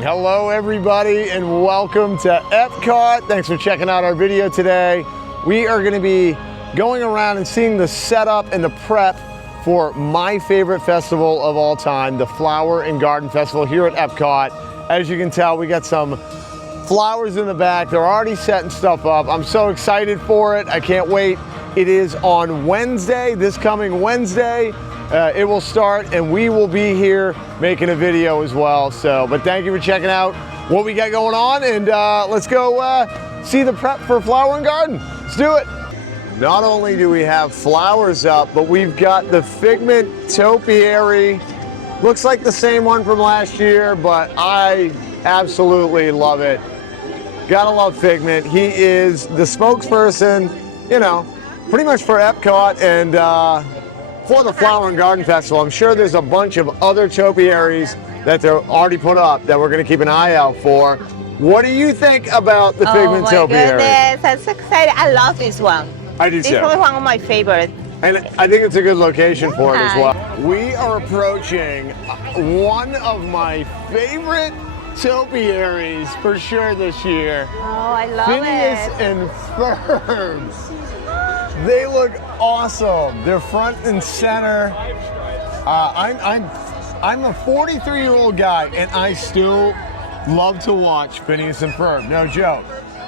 Hello everybody and welcome to Epcot. Thanks for checking out our video today. We are going to be going around and seeing the setup and the prep for my favorite festival of all time, the Flower and Garden Festival here at Epcot. As you can tell, we got some flowers in the back. They're already setting stuff up. I'm so excited for it. I can't wait. It is on Wednesday, this coming Wednesday. It will start and we will be here making a video as well. But thank you for checking out what we got going on, and let's go see the prep for Flower and Garden. Let's do it. Not only do we have flowers up, but we've got the Figment Topiary. Looks like the same one from last year, but I absolutely love it. Gotta love Figment. He is the spokesperson, you know, pretty much for Epcot and for the Flower and Garden Festival. I'm sure there's a bunch of other topiaries that they're already put up that we're going to keep an eye out for. What do you think about the Figment Topiary? Oh my goodness, I'm so excited. I love this one. I do too. This was one of my favorites. And I think it's a good location for it as well. We are approaching one of my favorite topiaries for sure this year. Oh, I love Phineas it. and Ferb's. They look awesome. They're front and center. I'm a 43-year-old guy, and I still love to watch Phineas and Ferb. No joke.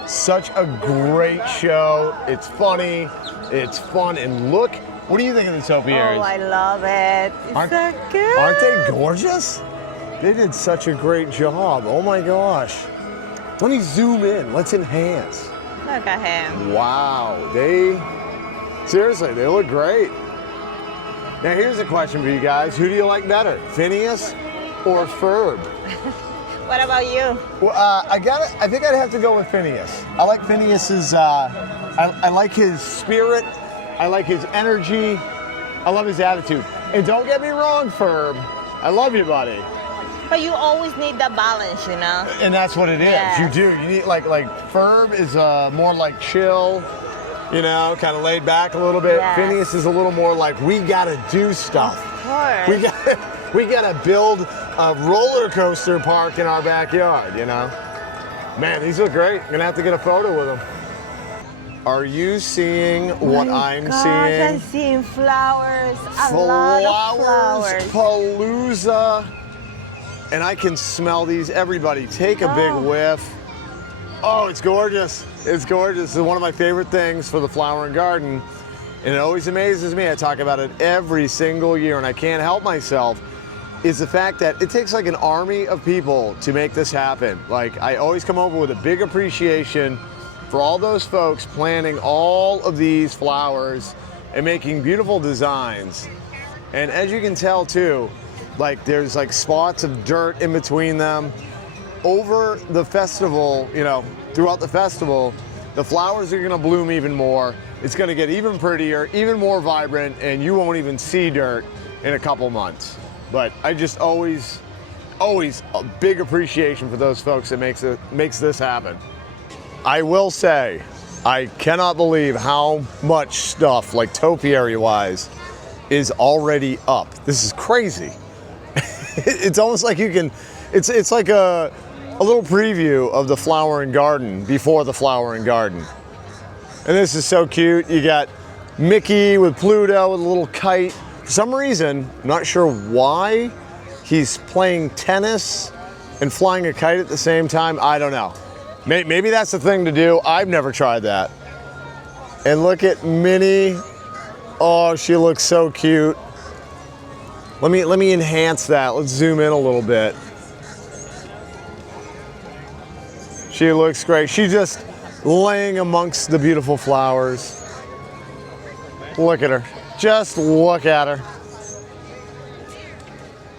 Such a great show. It's funny. It's fun. And look, what do you think of the topiaries? Oh, I love it. It's so good. Aren't they gorgeous? They did such a great job. Oh my gosh. Let me zoom in. Let's enhance. Look at him. Wow. Seriously, they look great. Now here's a question for you guys. Who do you like better, Phineas or Ferb? What about you? Well, I think I'd have to go with Phineas. I like Phineas's, I like his spirit. I like his energy. I love his attitude. And don't get me wrong, Ferb. I love you, buddy. But you always need that balance, you know? And that's what it is. Yes. You do. You need, like Ferb is more like chill. You know, kind of laid back a little bit. Yes. Phineas is a little more like, we gotta do stuff. Of course. We gotta build a roller coaster park in our backyard, you know? Man, these look great. I'm gonna have to get a photo with them. Are you seeing what I'm seeing? I'm seeing flowers. A lot of flowers. Palooza. And I can smell these. Everybody, take a big whiff. Oh, it's gorgeous. It's gorgeous. It's one of my favorite things for the Flower and Garden. And it always amazes me. I talk about it every single year, and I can't help myself, is the fact that it takes like an army of people to make this happen. Like, I always come over with a big appreciation for all those folks planting all of these flowers and making beautiful designs. And as you can tell too, like there's like spots of dirt in between them. Over the festival, you know, throughout the festival, the flowers are gonna bloom even more. It's gonna get even prettier, even more vibrant, and you won't even see dirt in a couple months. But I just always a big appreciation for those folks that makes this happen. I will say, I cannot believe how much stuff, like topiary-wise, is already up. This is crazy. It's almost like you can, it's like a little preview of the Flower and Garden before the Flower and Garden. And this is so cute. You got Mickey with Pluto with a little kite. For some reason, I'm not sure why, he's playing tennis and flying a kite at the same time. I don't know. Maybe that's the thing to do. I've never tried that. And look at Minnie. Oh, she looks so cute. Let me enhance that. Let's zoom in a little bit. She looks great. She's just laying amongst the beautiful flowers. Look at her. Just look at her.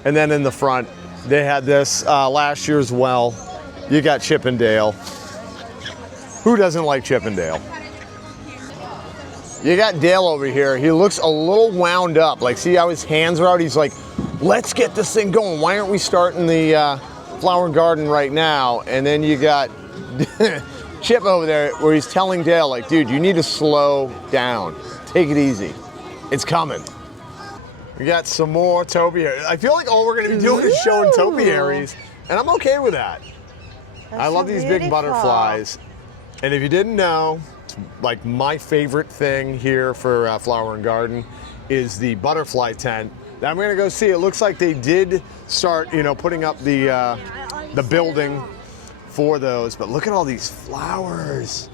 And then in the front, they had this last year as well. You got Chip and Dale. Who doesn't like Chip and Dale? You got Dale over here. He looks a little wound up. Like, see how his hands are out? He's like, let's get this thing going. Why aren't we starting the Flower and Garden right now? And then you got Chip over there where he's telling Dale, like, dude, you need to slow down. Take it easy. It's coming. We got some more topiaries. I feel like all we're going to be doing is showing topiaries And I'm okay with that. That's I love so these big beautiful. butterflies. And if you didn't know, it's like my favorite thing here for Flower and Garden is the butterfly tent. I'm gonna go see. It looks like they did start, you know, putting up the building for those. But look at all these flowers.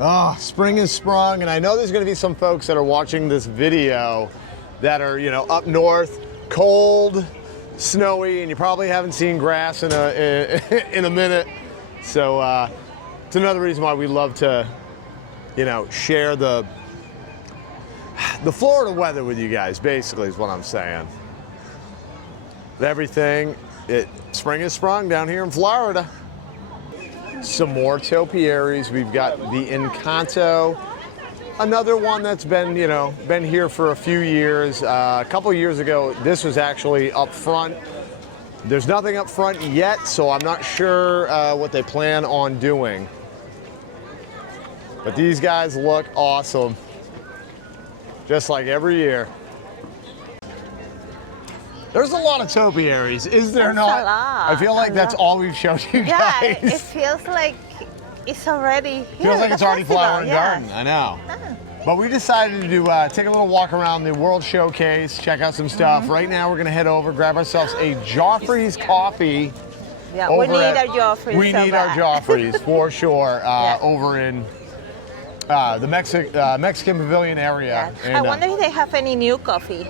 Oh, spring is sprung, and I know there's gonna be some folks that are watching this video that are, you know, up north, cold, snowy, and you probably haven't seen grass in a minute. So it's another reason why we love to, you know, share the Florida weather with you guys, basically, is what I'm saying. Everything, spring is sprung down here in Florida. Some more topiaries. We've got the Encanto, another one that's been, you know, been here for a few years. A couple of years ago, this was actually up front. There's nothing up front yet, so I'm not sure what they plan on doing. But these guys look awesome, just like every year. There's a lot of topiaries, is there There's not? a lot, I feel like a that's lot. all we've shown you Yeah, guys. it feels like it's already here. Feels like the it's already festival, Flower and yeah. Garden, I know. Ah. But we decided to take a little walk around the World Showcase, check out some stuff. Right now we're gonna head over, grab ourselves a Joffrey's coffee. Yeah, we over need at- our Joffrey. We need our Joffreys for sure over in the Mexican Pavilion area. Yeah. And, I wonder if they have any new coffee.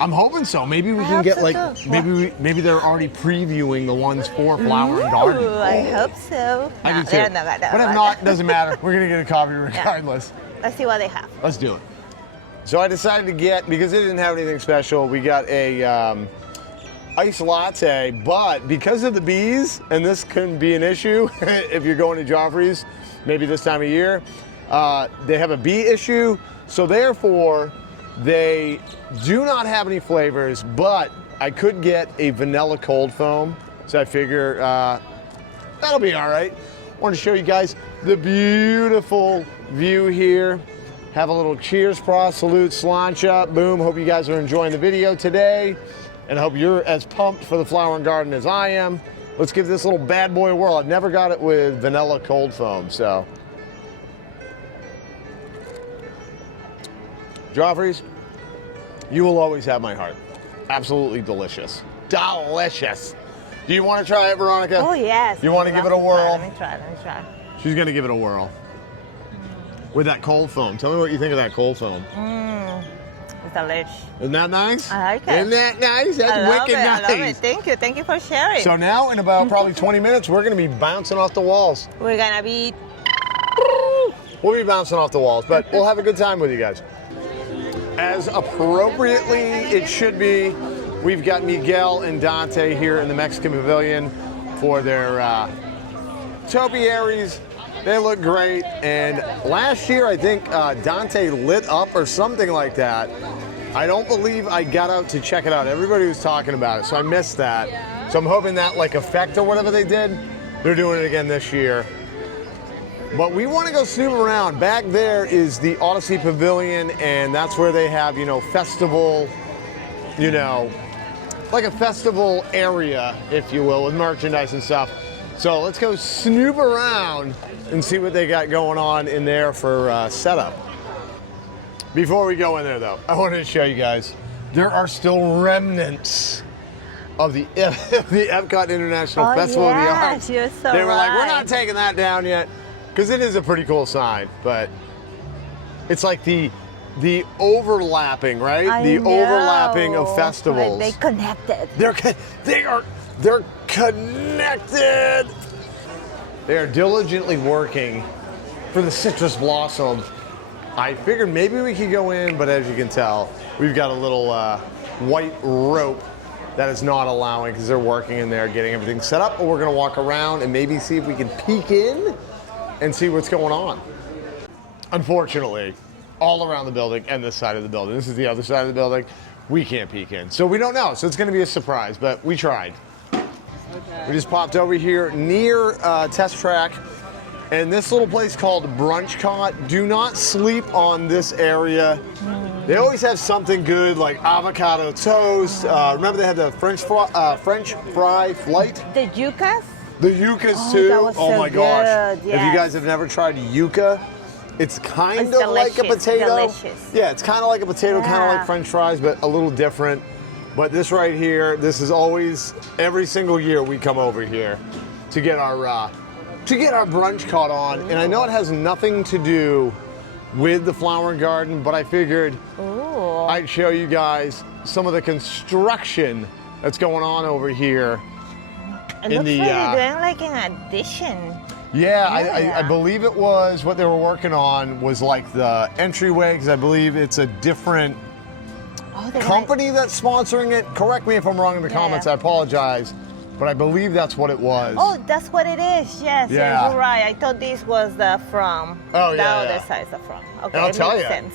I'm hoping so. Maybe we I can hope get so like too. maybe they're already previewing the ones for Flower and Garden. Ooh, I hope so. I No, do they're too. not gonna But if want not, it. doesn't matter. We're gonna get a copy regardless. Let's see what they have. Let's do it. So I decided to get, because it didn't have anything special, we got a iced latte, but because of the bees, and this can be an issue if you're going to Joffrey's, maybe this time of year, they have a bee issue, so therefore they do not have any flavors, but I could get a vanilla cold foam, so I figure that'll be all right. I want to show you guys the beautiful view here. Have a little cheers, cross, salute, slancha, boom. Hope you guys are enjoying the video today, and I hope you're as pumped for the Flower and Garden as I am. Let's give this little bad boy a whirl. I've never got it with vanilla cold foam, so. Joffrey's, you will always have my heart. Absolutely delicious. Delicious. Do you want to try it, Veronica? Oh, yes. You want to give it a whirl? Let me try. She's going to give it a whirl. With that cold foam. Tell me what you think of that cold foam. It's delicious. Isn't that nice? I like it. Isn't that nice? That's I love wicked it. nice. I love it. Thank you. Thank you for sharing. So now in about probably 20 minutes, we're going to be bouncing off the walls. We're gonna be. We'll be bouncing off the walls, but we'll have a good time with you guys. As appropriately it should be, we've got Miguel and Dante here in the Mexican Pavilion for their topiaries. They look great, and last year I think Dante lit up or something like that. I don't believe I got out to check it out. Everybody was talking about it, so I missed that. So I'm hoping that like effect or whatever they did, they're doing it again this year. But we want to go snoop around. Back there is the Odyssey Pavilion, and that's where they have, you know, festival, you know, like a festival area, if you will, with merchandise and stuff. So let's go snoop around and see what they got going on in there for setup. Before we go in there, though, I wanted to show you guys, there are still remnants of the Epcot International Festival of the Arts. You're so They were like, we're right. not taking that down yet, because it is a pretty cool sign, but it's like the overlapping, right? I the know. overlapping of festivals. Like they connected. They're connected. They are diligently working for the citrus blossom. I figured maybe we could go in, but as you can tell, we've got a little white rope that is not allowing, because they're working in there, getting everything set up. But we're gonna walk around and maybe see if we can peek in and see what's going on. Unfortunately, all around the building and this side of the building, this is the other side of the building, we can't peek in. So we don't know, so it's gonna be a surprise, but we tried. Okay. We just popped over here near Test Track, and this little place called Brunchcot. Do not sleep on this area. They always have something good like avocado toast. Remember they had the French fry flight? The yucas? The yucas too. That was so my gosh. good, If you guys have never tried yuca, it's kind of like a potato. Delicious. Yeah, it's kind of like a potato, kind of like French fries, but a little different. But this right here, this is always, every single year we come over here to get our brunch caught on. And I know it has nothing to do with the flower and garden, but I figured I'd show you guys some of the construction that's going on over here. It looks like they're doing like an addition. Yeah, I believe it was what they were working on was like the entryway, because I believe it's a different company that's sponsoring it. Correct me if I'm wrong in the comments, I apologize. But I believe that's what it was. Oh, that's what it is. Yes, yes, you're right. I thought this was the from. The other side's the from. Okay, and I'll tell you, sense.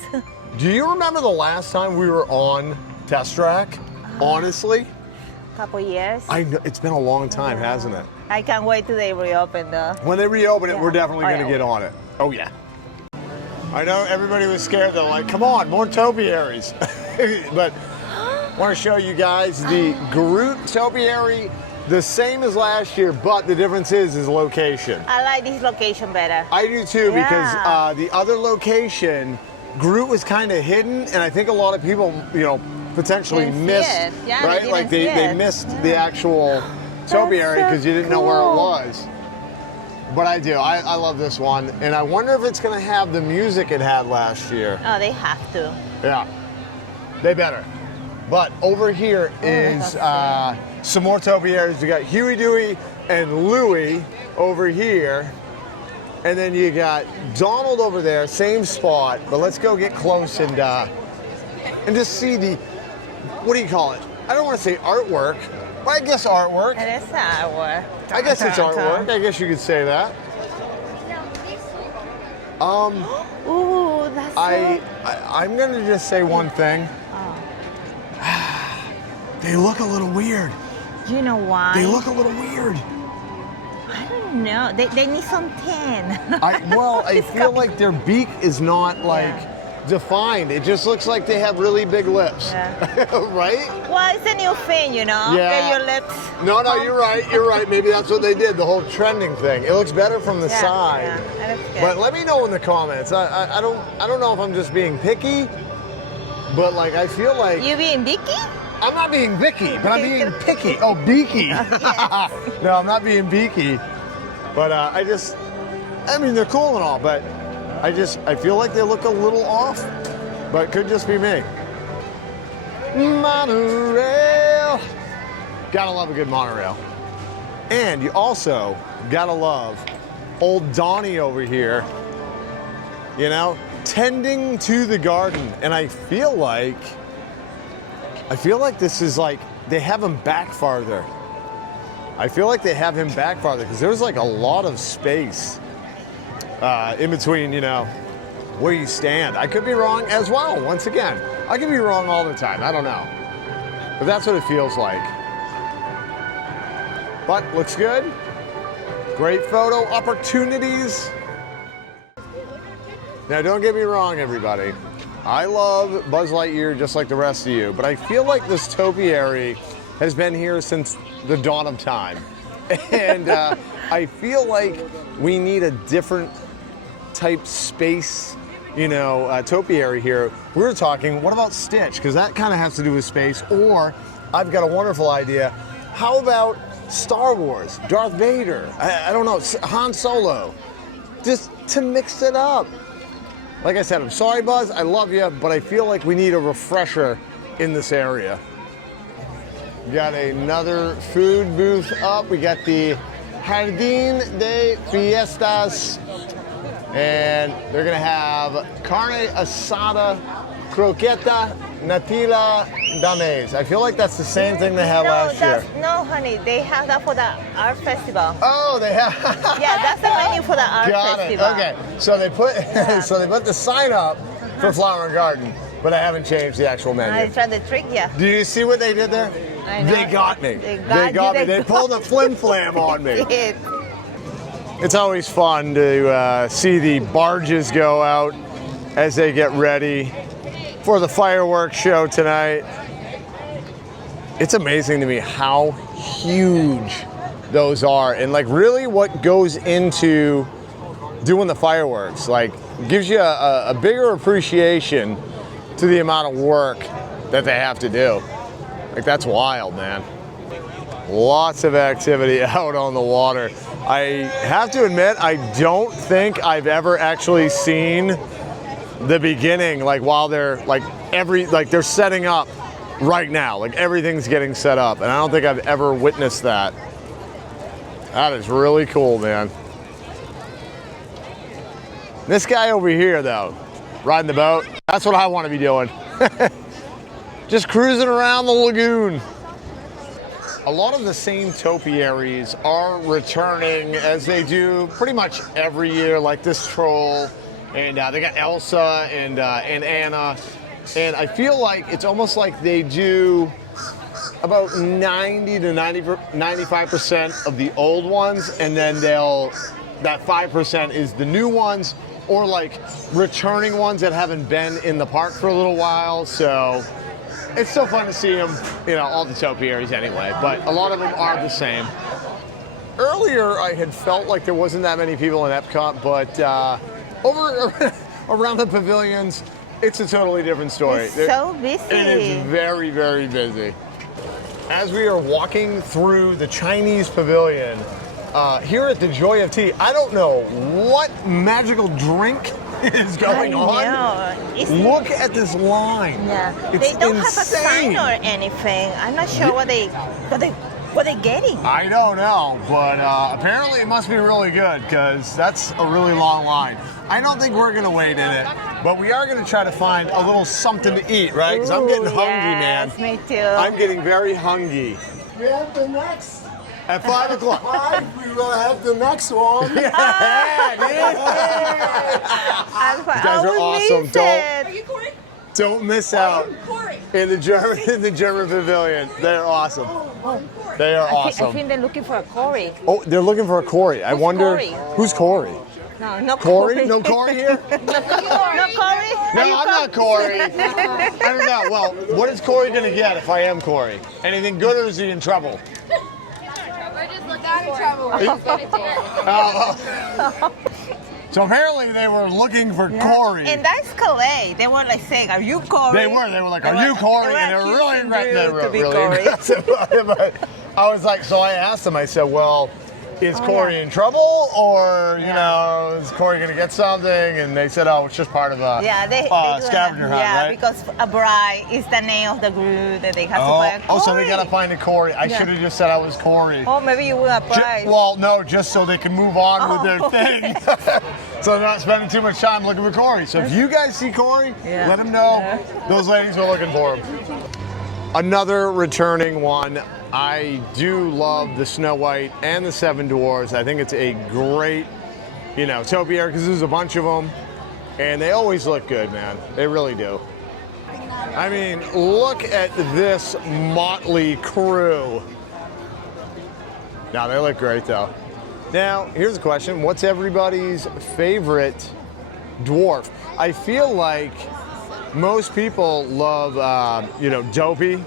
Do you remember the last time we were on Test Track? Honestly? Couple years. I know, it's been a long time, hasn't it? I can't wait till they reopen the. When they reopen it, we're definitely going to get on it. Oh, yeah. I know everybody was scared. They're like, come on, more topiaries. But I want to show you guys the Groot topiary. The same as last year, but the difference is location. I like this location better. I do too, because the other location, Groot was kind of hidden, and I think a lot of people, potentially missed, right? Like they missed the actual topiary because you didn't know where it was. But I do. I love this one, and I wonder if it's going to have the music it had last year. Oh, they have to. Yeah, they better. But over here is some more topiaries. We got Huey, Dewey, and Louie over here. And then you got Donald over there, same spot. But let's go get close and just see the, what do you call it? I don't want to say artwork, but I guess artwork. It is artwork. I guess it's artwork. I guess you could say that. Ooh, that's I'm going to just say one thing. They look a little weird. Do you know why? They look a little weird. I don't know. They need some tan. I feel like their beak is not defined. It just looks like they have really big lips. Yeah. Right? Well, it's a new thing, Yeah. Get your lips. No, you're right. You're right. Maybe that's what they did, the whole trending thing. It looks better from the side. Yeah, that looks good. But let me know in the comments. I don't know if I'm just being picky, but I feel like you being picky? I'm not being Vicky, but I'm being picky. Oh, beaky. No, I'm not being beaky. But I mean, they're cool and all, but I feel like they look a little off. But it could just be me. Monorail. Gotta love a good monorail. And you also gotta love old Donnie over here, tending to the garden. And I feel like this is they have him back farther. I feel like they have him back farther because there's a lot of space in between, where you stand. I could be wrong as well, once again. I could be wrong all the time, I don't know. But that's what it feels like. But looks good. Great photo opportunities. Now don't get me wrong, everybody. I love Buzz Lightyear just like the rest of you, but I feel like this topiary has been here since the dawn of time. And I feel like we need a different type space, topiary here. We were talking, what about Stitch? Because that kind of has to do with space. Or I've got a wonderful idea. How about Star Wars, Darth Vader? I don't know, Han Solo. Just to mix it up. Like I said, I'm sorry, Buzz, I love you, but I feel like we need a refresher in this area. We got another food booth up. We got the Jardín de Fiestas, and they're gonna have carne asada, croqueta, natilla, dames. I feel like that's the same thing they had last year. No, honey, they have that for the art festival. Oh, they have. Yeah, that's the menu for the art festival. Okay, so they put they put the sign up for Flower and Garden, but I haven't changed the actual menu. I tried to trick you. Do you see what they did there? I know. They got me. They got me. They pulled a flim flam on me. It's always fun to see the barges go out as they get ready for the fireworks show tonight. It's amazing to me how huge those are, and like really what goes into doing the fireworks. Like gives you a bigger appreciation to the amount of work that they have to do. Like that's wild, man. Lots of activity out on the water. I have to admit, I don't think I've ever actually seen the beginning, like while they're like they're setting up right now, like everything's getting set up, and I don't think I've ever witnessed that. That is really cool, man. This guy over here though, riding the boat, that's what I want to be doing. Just cruising around the lagoon. A lot of the same topiaries are returning, as they do pretty much every year, like this troll, and they got Elsa and Anna, and I feel like it's almost like they do about 90 to 95% of the old ones, and then that 5% is the new ones, or like returning ones that haven't been in the park for a little while. So it's so fun to see them, you know, all the topiaries anyway, but a lot of them are the same. Earlier, I had felt like there wasn't that many people in Epcot, but around the pavilions, it's a totally different story. It's so busy. It is very, very busy. As we are walking through the Chinese pavilion, here at the Joy of Tea, I don't know what magical drink is going on. Look at this line. Yeah, it's they don't insane. have a sign or anything. I'm not sure what they're getting. I don't know, but apparently it must be really good, because that's a really long line. I don't think we're gonna wait in it, but we are gonna try to find a little something to eat, right? Because I'm getting hungry, man. Yes, me too. I'm getting very hungry. We have the next. At 5 o'clock. 5, we will have the next one. Yeah, dude. You guys are awesome. Don't miss out in the German pavilion. They're awesome. They are awesome. I think they're looking for a Corey. Oh, they're looking for a Corey. I wonder who's Corey. No Corey? No Corey here? No Corey? No, I'm not Corey. I don't know. Well, what is Corey gonna get if I am Corey? Anything good, or is he in trouble? We're just looking out of trouble. We're just gonna take it. So apparently they were looking for Corey. And that's Calais. They were like saying, "Are you Corey?" They were like, "Are you Corey?" And they were really aggressive. I was like, so I asked them. I said, "Well, is Corey in trouble, or you know, is Corey gonna get something?" And they said, "Oh, it's just part of a scavenger hunt, right?" Because a bride is the name of the group that they have to find. Oh, so they gotta find a Corey. I should have just said I was Corey. Oh, maybe you were a bride. Well, no, just so they can move on with their thing. So they're not spending too much time looking for Corey. So if you guys see Corey, let them know those ladies were looking for him. Another returning one. I do love the Snow White and the Seven Dwarfs. I think it's a great, you know, topiary, because there's a bunch of them, and they always look good, man. They really do. I mean, look at this motley crew. Now, they look great, though. Now, here's a question. What's everybody's favorite dwarf? I feel like most people love, you know, Dopey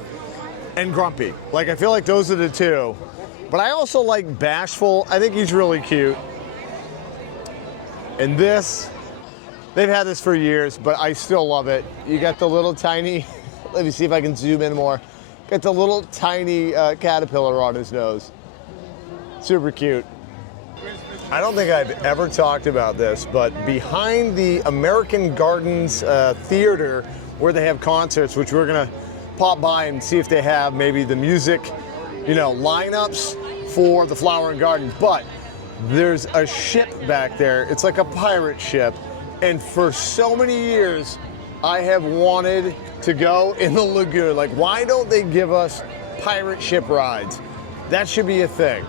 and Grumpy. Like, I feel like those are the two. But I also like Bashful. I think he's really cute. And this, they've had this for years, but I still love it. You got the little tiny, let me see if I can zoom in more. Got the little tiny caterpillar on his nose. Super cute. I don't think I've ever talked about this, but behind the American Gardens Theater, where they have concerts, which we're gonna pop by and see if they have maybe the music, you know, lineups for the Flower and Garden. But there's a ship back there. It's like a pirate ship. And for so many years, I have wanted to go in the lagoon. Like, why don't they give us pirate ship rides? That should be a thing.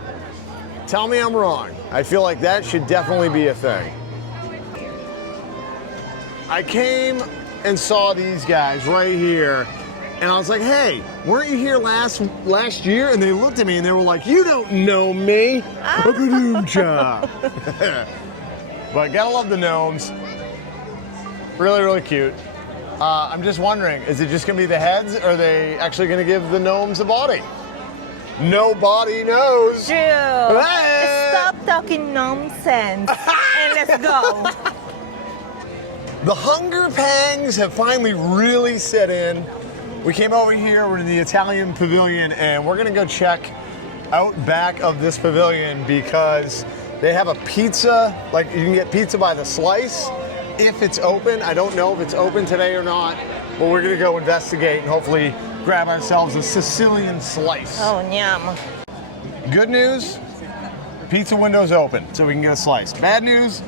Tell me I'm wrong. I feel like that should definitely be a thing. I came and saw these guys right here, and I was like, hey, weren't you here last year? And they looked at me and they were like, you don't know me. But gotta love the gnomes. Really, really cute. I'm just wondering, is it just going to be the heads, or are they actually going to give the gnomes a body? Nobody knows. Drew, Hey! stop talking nonsense and let's go. The hunger pangs have finally really set in. We came over here, we're in the Italian pavilion, and we're gonna go check out back of this pavilion because they have a pizza, like you can get pizza by the slice if it's open. I don't know if it's open today or not, but we're gonna go investigate and hopefully grab ourselves a Sicilian slice. Oh, yum. Good news, pizza window's open, so we can get a slice. Bad news,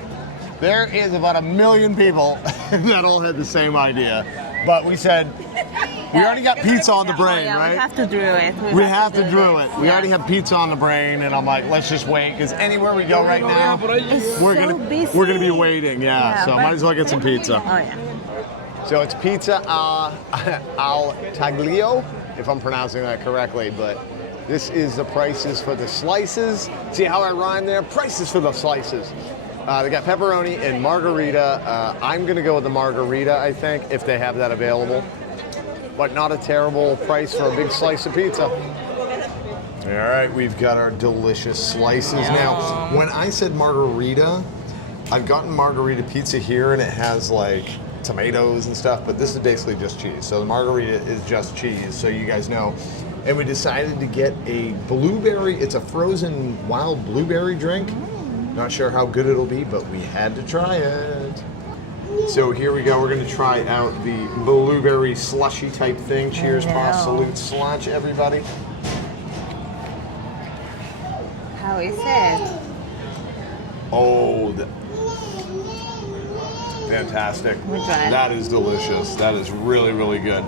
there is about 1 million people that all had the same idea. But we said, we already got pizza on the brain, yeah, right? We have to drew it. We have to drew it. We already have pizza on the brain, and I'm like, let's just wait, because anywhere we go right now, we're gonna be waiting, so might as well get some pizza. Oh, yeah. So it's pizza al taglio, if I'm pronouncing that correctly, but this is the prices for the slices. See how I rhyme there? Prices for the slices. They got pepperoni and margarita. I'm gonna go with the margarita, I think, if they have that available. But not a terrible price for a big slice of pizza. All right, we've got our delicious slices. Now, when I said margarita, I've gotten margarita pizza here and it has like tomatoes and stuff, but this is basically just cheese. So the margarita is just cheese, so you guys know. And we decided to get a blueberry, it's a frozen wild blueberry drink. Not sure how good it'll be, but we had to try it. So here we go, we're gonna try out the blueberry slushy type thing. Cheers, pass, salute, slunch, everybody. How is it? Oh, fantastic. That is delicious. That is really, really good.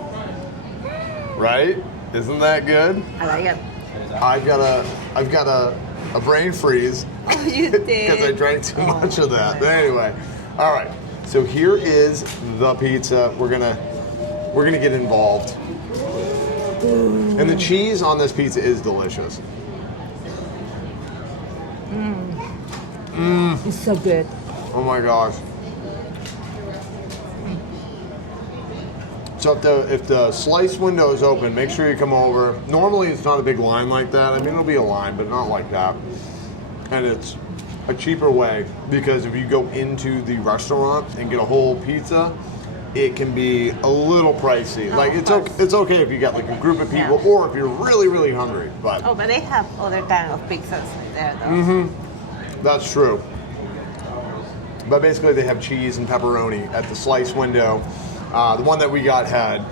Right? Isn't that good? I like it. I've got a brain freeze. Oh, you did? Because I drank too much of that. But anyway, all right. So here is the pizza. We're gonna get involved. And the cheese on this pizza is delicious. It's so good. Oh my gosh. So if the slice window is open, make sure you come over. Normally it's not a big line like that. I mean, it'll be a line, but not like that. And it's a cheaper way because if you go into the restaurant and get a whole pizza, it can be a little pricey. Like it's okay if you got like a group of people or if you're really, really hungry. But but they have other kind of pizzas there though. That's true. But basically they have cheese and pepperoni at the slice window. The one that we got had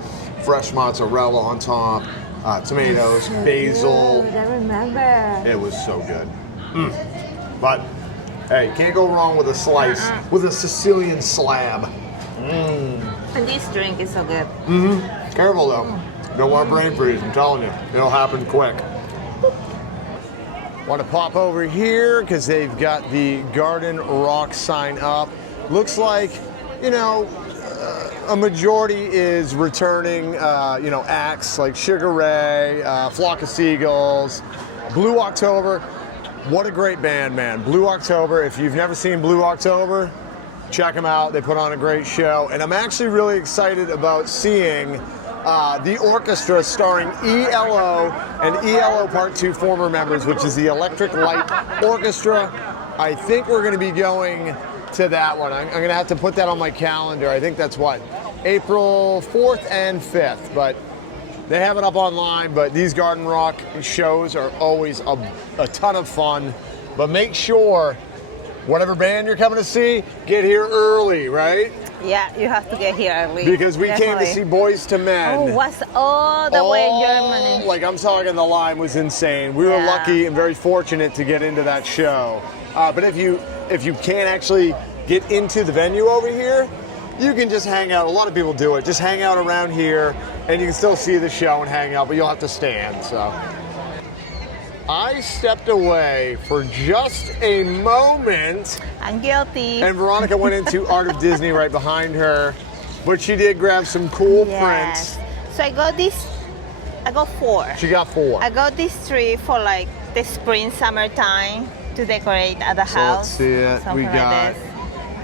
fresh mozzarella on top, tomatoes, basil. Good, I remember. It was so good. But hey, can't go wrong with a slice, with a Sicilian slab. And this drink is so good. Careful though. Don't want brain freeze, I'm telling you. It'll happen quick. Want to pop over here because they've got the Garden Rock sign up. Looks like, you know, a majority is returning, you know, acts like Sugar Ray, Flock of Seagulls, Blue October. What a great band, man. Blue October. If you've never seen Blue October, check them out. They put on a great show. And I'm actually really excited about seeing the orchestra starring ELO and ELO Part 2 former members, which is the Electric Light Orchestra. I think we're going to be going to that one. I'm going to have to put that on my calendar. I think that's what? April 4th and 5th. But they have it up online, but these Garden Rock shows are always a ton of fun. But make sure, whatever band you're coming to see, get here early, right? Yeah, you have to get here early. Because we came to see Boys to Men. Oh, what's all the way in Germany? Like I'm talking, the line was insane. We were lucky and very fortunate to get into that show. But if you can't actually get into the venue over here, you can just hang out. A lot of people do it. Just hang out around here, and you can still see the show and hang out, but you'll have to stand. So I stepped away for just a moment. I'm guilty. And Veronica went into Art of Disney right behind her, but she did grab some cool prints. So I got 4. She got 4. I got this tree for like the spring, summertime to decorate at the house. Let's see it.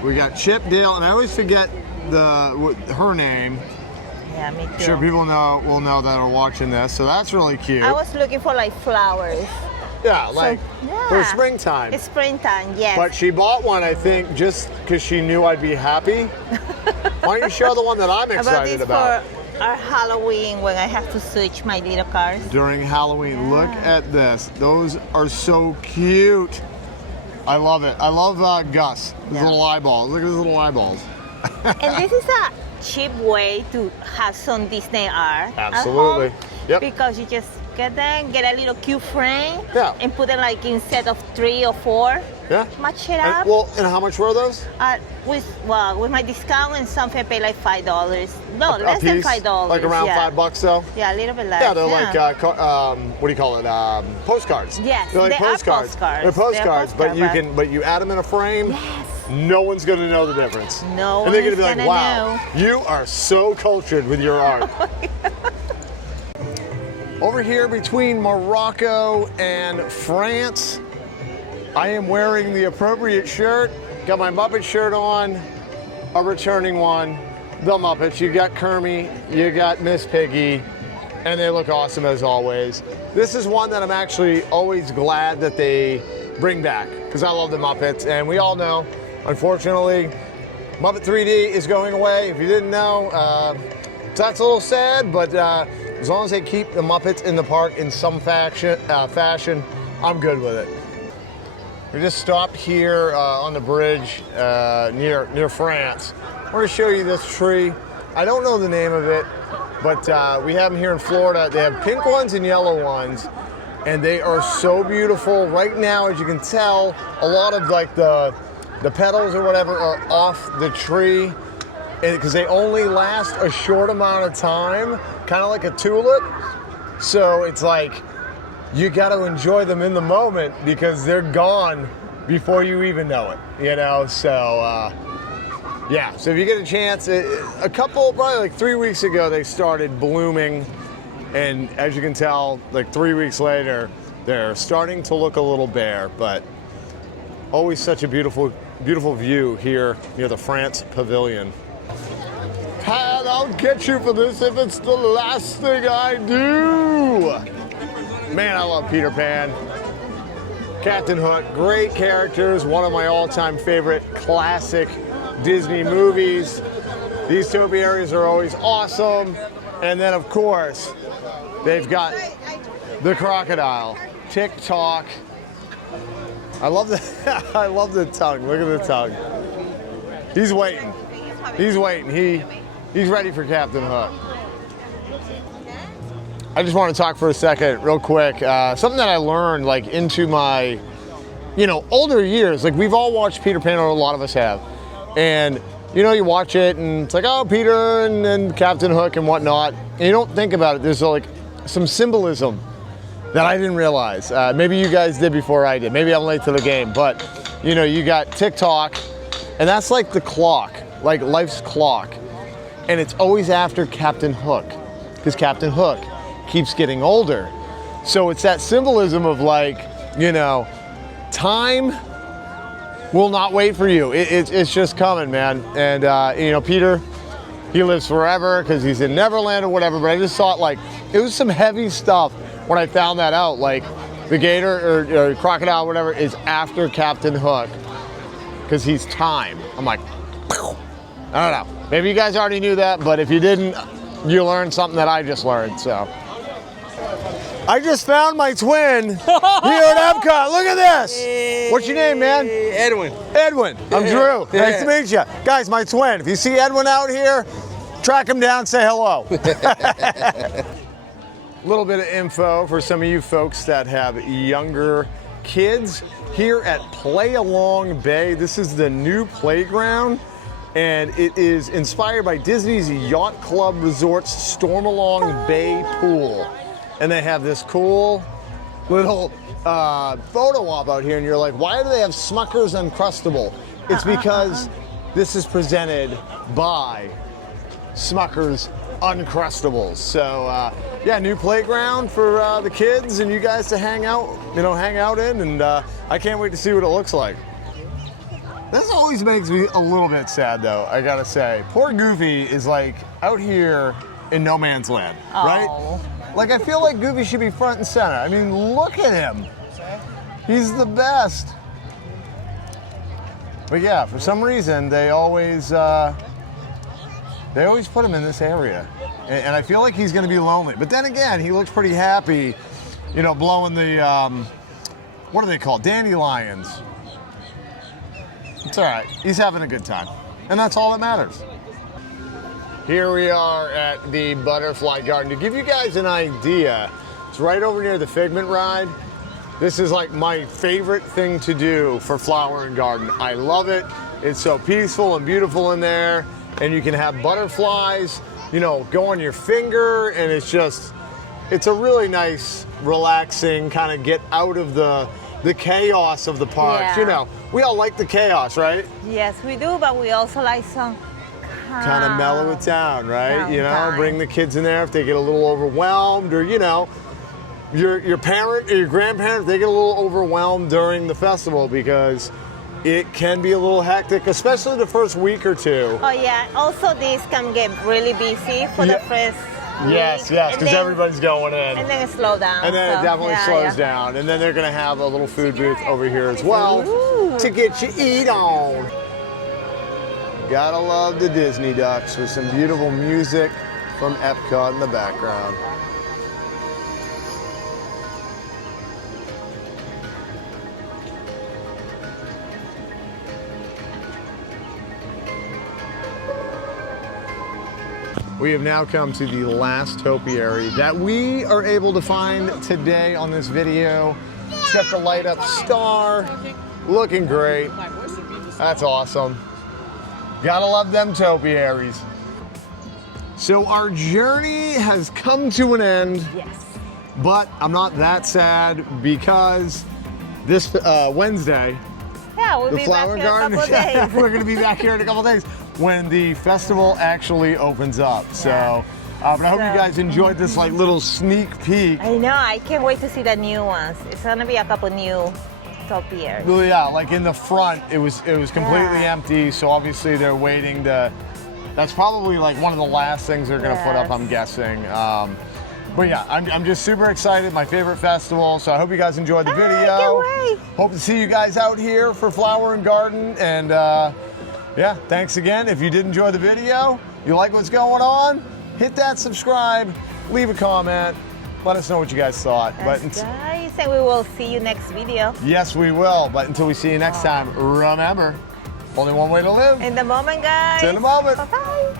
We got Chip, Dale, and I always forget her name. Yeah, me too. Sure, people will know that are watching this, so that's really cute. I was looking for like flowers. Yeah, like for springtime. It's springtime, yes. But she bought one, I think, just because she knew I'd be happy. Why don't you show the one that I'm excited about? For our Halloween, when I have to switch my little cars. During Halloween, look at this. Those are so cute. I love it. I love Gus. His little eyeballs. Look at his little eyeballs. And this is a cheap way to have some Disney art Absolutely. at home. Yep. Because you just get a little cute frame and put it like instead of 3 or 4. Yeah. Match it up. And how much were those? With my discount and something I pay like $5. No, less than $5. Like around $5 though? Yeah, a little bit less. Yeah, they're like what do you call it? Postcards. Yes, they're like postcards. They're postcards, but you add them in a frame. Yes. No one's gonna know the difference. No and they're gonna be like, gonna wow, you are so cultured with your art. Over here between Morocco and France, I am wearing the appropriate shirt. Got my Muppet shirt on, a returning one. The Muppets, you got Kermie, you got Miss Piggy, and they look awesome as always. This is one that I'm actually always glad that they bring back, because I love the Muppets, and we all know, unfortunately, Muppet 3D is going away. If you didn't know, that's a little sad, but as long as they keep the Muppets in the park in some fashion, I'm good with it. We just stopped here on the bridge near France. I want to show you this tree. I don't know the name of it, but we have them here in Florida. They have pink ones and yellow ones, and they are so beautiful. Right now, as you can tell, a lot of like the petals or whatever are off the tree, because they only last a short amount of time, kind of like a tulip. So it's like, you got to enjoy them in the moment because they're gone before you even know it, you know? So, yeah, so if you get a chance, probably like 3 weeks ago, they started blooming. And as you can tell, like 3 weeks later, they're starting to look a little bare, but always such a beautiful, beautiful view here near the France Pavilion. Pat, I'll get you for this if it's the last thing I do. Man, I love Peter Pan. Captain Hook, great characters, one of my all-time favorite classic Disney movies. These topiaries are always awesome. And then, of course, they've got the crocodile, Tick-Tock. I love I love the tongue. Look at the tongue. He's waiting. He's waiting. He's ready for Captain Hook. I just want to talk for a second, real quick. Something that I learned, like, into my, older years. Like, we've all watched Peter Pan, or a lot of us have. And, you watch it, and it's like, oh, Peter, and then Captain Hook, and whatnot. And you don't think about it. There's, like, some symbolism that I didn't realize. Maybe you guys did before I did. Maybe I'm late to the game. But, you got Tick-Tock, and that's like the clock, like life's clock. And it's always after Captain Hook, because Captain Hook keeps getting older. So it's that symbolism of, like, time will not wait for you. It's just coming, man. And Peter, he lives forever because he's in Neverland or whatever, but I just thought, like, it was some heavy stuff when I found that out. Like, the gator or crocodile, whatever, is after Captain Hook because he's time. I'm like, I don't know. Maybe you guys already knew that, but if you didn't, you learned something that I just learned, so. I just found my twin here at Epcot. Look at this. Hey. What's your name, man? Edwin. Edwin. I'm Drew. Yeah. Nice to meet you. Guys, my twin. If you see Edwin out here, track him down, say hello. A little bit of info for some of you folks that have younger kids. Here at Play Along Bay, this is the new playground, and it is inspired by Disney's Yacht Club Resort's Stormalong Bay Pool. And they have this cool little photo op out here, and you're like, why do they have Smucker's Uncrustable? It's because this is presented by Smucker's Uncrustables. So yeah, new playground for the kids and you guys to hang out in, and I can't wait to see what it looks like. This always makes me a little bit sad though, I gotta say. Poor Goofy is like out here in no man's land, right? Like, I feel like Goofy should be front and center. I mean, look at him. He's the best. But yeah, for some reason, they always put him in this area. And I feel like he's going to be lonely. But then again, he looks pretty happy, you know, blowing the, what are they called? Dandelions. It's all right. He's having a good time. And that's all that matters. Here we are at the Butterfly Garden. To give you guys an idea, it's right over near the Figment ride. This is like my favorite thing to do for Flower and Garden. I love it. It's so peaceful and beautiful in there. And you can have butterflies, you know, go on your finger. And it's just, it's a really nice, relaxing, kind of get out of the chaos of the parks. Yeah. You know, we all like the chaos, right? Yes, we do, but we also like some kind of mellow it down, right? You know, Downtime. bring the kids in there if they get a little overwhelmed, or, you know, your parent or your grandparent, they get a little overwhelmed during the festival because it can be a little hectic, especially the first week or two. Oh yeah, also these can get really busy for the first Yes, week. yes, because everybody's going in. And then it slows down. And then it definitely slows down. And then they're going to have a little food booth over here as well to get you eat on. Gotta love the Disney ducks with some beautiful music from Epcot in the background. We have now come to the last topiary that we are able to find today on this video. It's got the light up star, looking great. That's awesome. Gotta love them topiaries. So our journey has come to an end. Yes. But I'm not that sad because this Wednesday, Yeah, we'll the be Flower back in a Garden, couple days. we're gonna be back here in a couple days when the festival actually opens up. So, but I hope you guys enjoyed this like little sneak peek. I know, I can't wait to see the new ones. It's gonna be a couple new topiaries. Well, yeah, like in the front, it was completely empty. So obviously they're waiting to. That's probably like one of the last things they're gonna put up, I'm guessing. But yeah, I'm just super excited. My favorite festival. So I hope you guys enjoyed the video. I can't wait. Hope to see you guys out here for Flower and Garden. And yeah, thanks again. If you did enjoy the video, you like what's going on, hit that subscribe, leave a comment, let us know what you guys thought. Yes, guys, and we will see you next video. Yes, we will. But until we see you next time, remember, only one way to live. In the moment, guys. See you in the moment. Bye-bye.